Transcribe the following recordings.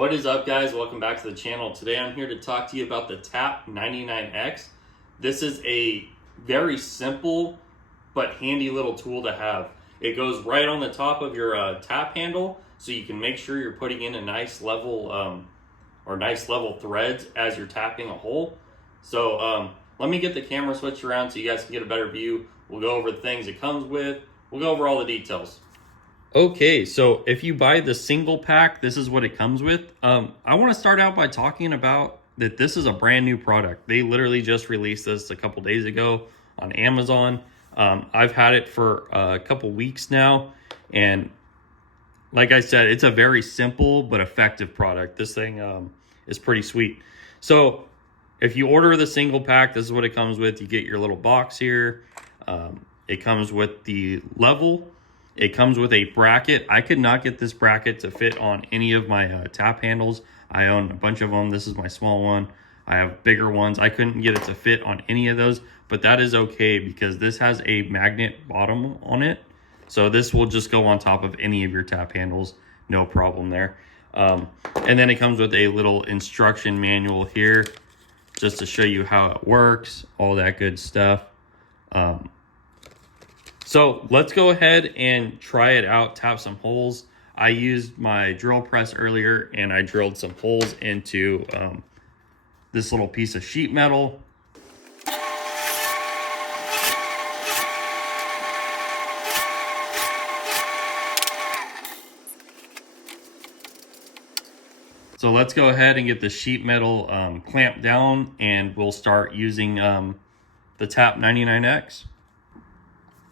What is up, guys? Welcome back to the channel. Today I'm here to talk to you about the TAP99X. This is a very simple but handy little tool to have. It goes right on the top of your tap handle, so you can make sure you're putting in a nice level threads as you're tapping a hole. So let me get the camera switched around so you guys can get a better view. We'll go over the things it comes with. We'll go over all the details. Okay, so if you buy the single pack, this is what it comes with. I want to start out by talking about that this is a brand new product. They literally just released this a couple days ago on Amazon. I've had it for a couple weeks now, and like I said, it's a very simple but effective product. This thing is pretty sweet. So if you order the single pack, this is what it comes with. You get your little box here. It comes with the level. It comes with a bracket. I could not get this bracket to fit on any of my tap handles. I own a bunch of them. This is my small one. I have bigger ones. I couldn't get it to fit on any of those, but that is okay because this has a magnet bottom on it. So this will just go on top of any of your tap handles. No problem there. And then it comes with a little instruction manual here just to show you how it works, all that good stuff. So let's go ahead and try it out, tap some holes. I used my drill press earlier and I drilled some holes into this little piece of sheet metal. So let's go ahead and get the sheet metal clamped down, and we'll start using the TAP99X.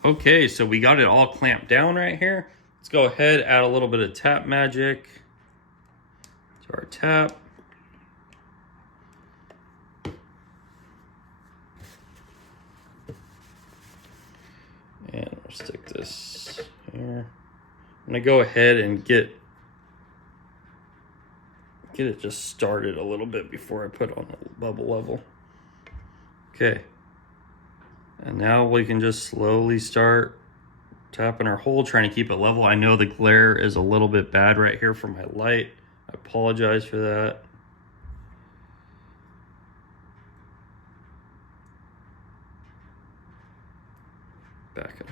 Okay, so we got it all clamped down right here. Let's go ahead, add a little bit of tap magic to our tap. And we'll stick this here. I'm gonna go ahead and get it just started a little bit before I put on the bubble level. Okay. And now we can just slowly start tapping our hole, trying to keep it level. I know the glare is a little bit bad right here from my light. I apologize for that. Back up.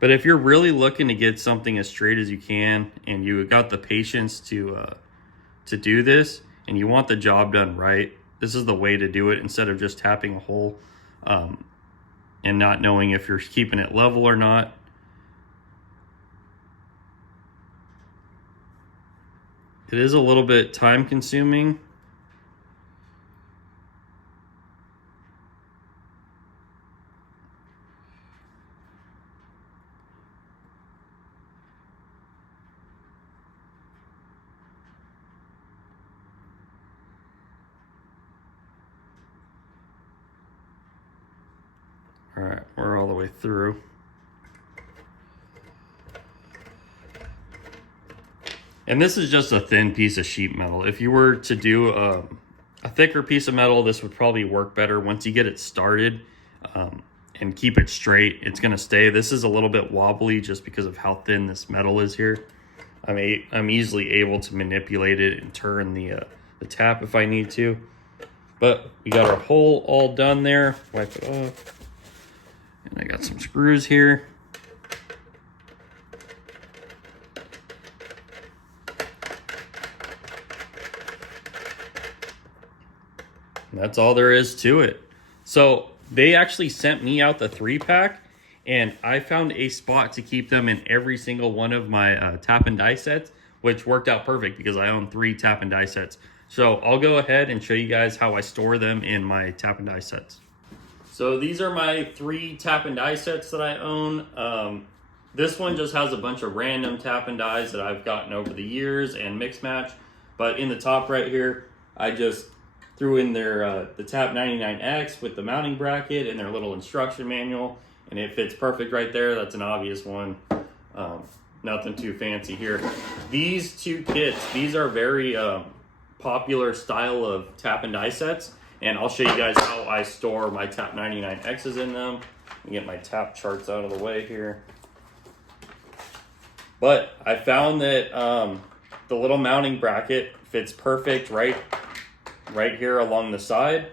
But if you're really looking to get something as straight as you can, and you got the patience to do this, and you want the job done right, this is the way to do it instead of just tapping a hole and not knowing if you're keeping it level or not. It is a little bit time consuming. All right, we're all the way through. And this is just a thin piece of sheet metal. If you were to do a thicker piece of metal, this would probably work better. Once you get it started and keep it straight, it's gonna stay. This is a little bit wobbly just because of how thin this metal is here. I'm easily able to manipulate it and turn the tap if I need to. But we got our hole all done there. Wipe it off. And I got some screws here. And that's all there is to it. So they actually sent me out the 3-pack, and I found a spot to keep them in every single one of my tap and die sets, which worked out perfect because I own 3 tap and die sets. So I'll go ahead and show you guys how I store them in my tap and die sets. So these are my 3 tap and die sets that I own. This one just has a bunch of random tap and dies that I've gotten over the years and mix match. But in the top right here, I just threw in their the TAP99X with the mounting bracket and their little instruction manual, and it fits perfect right there. That's an obvious one. Nothing too fancy here. These 2 kits, these are very popular style of tap and die sets. And I'll show you guys how I store my TAP99Xs in them. Let me get my tap charts out of the way here. But I found that the little mounting bracket fits perfect right here along the side.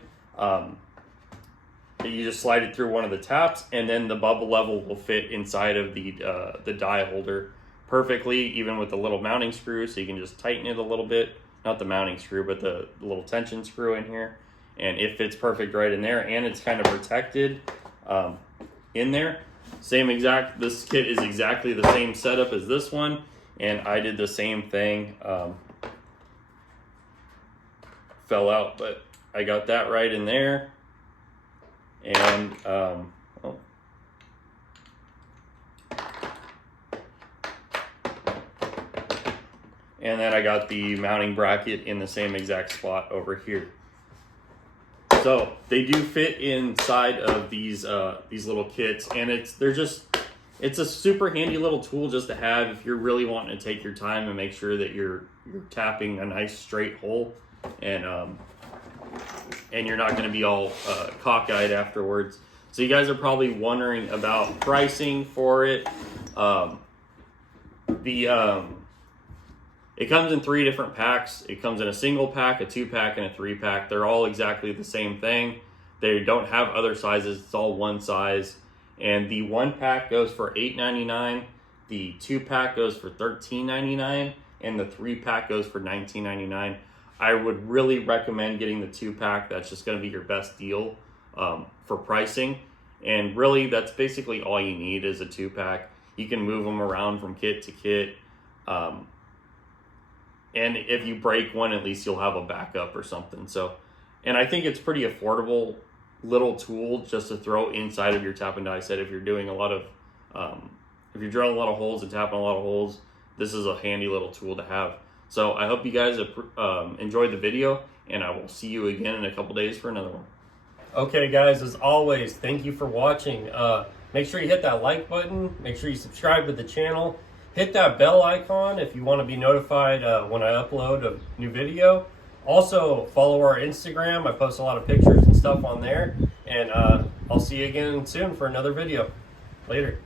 You just slide it through one of the taps, and then the bubble level will fit inside of the die holder perfectly, even with the little mounting screw. So you can just tighten it a little bit, not the mounting screw, but the little tension screw in here, and it fits perfect right in there, and it's kind of protected in there. This kit is exactly the same setup as this one, and I did the same thing. Fell out, but I got that right in there. And and then I got the mounting bracket in the same exact spot over here. So they do fit inside of these little kits, and it's a super handy little tool just to have if you're really wanting to take your time and make sure that you're tapping a nice straight hole, and you're not going to be all cockeyed afterwards. So you guys are probably wondering about pricing for it. It comes in 3 different packs. It comes in a single pack, a 2-pack, and a 3-pack. They're all exactly the same thing. They don't have other sizes. It's all one size. And the 1-pack goes for $8.99. The 2-pack goes for $13.99. And the 3-pack goes for $19.99. I would really recommend getting the 2-pack. That's just going to be your best deal for pricing. And really, that's basically all you need is a 2-pack. You can move them around from kit to kit. And if you break one, at least you'll have a backup or something. So, and I think it's pretty affordable little tool just to throw inside of your tap and die set. If you're doing a lot of, if you're drilling a lot of holes and tapping a lot of holes, this is a handy little tool to have. So I hope you guys have enjoyed the video, and I will see you again in a couple days for another one. Okay guys, as always, thank you for watching. Make sure you hit that like button. Make sure you subscribe to the channel. Hit that bell icon if you want to be notified when I upload a new video. Also, follow our Instagram. I post a lot of pictures and stuff on there. And I'll see you again soon for another video. Later.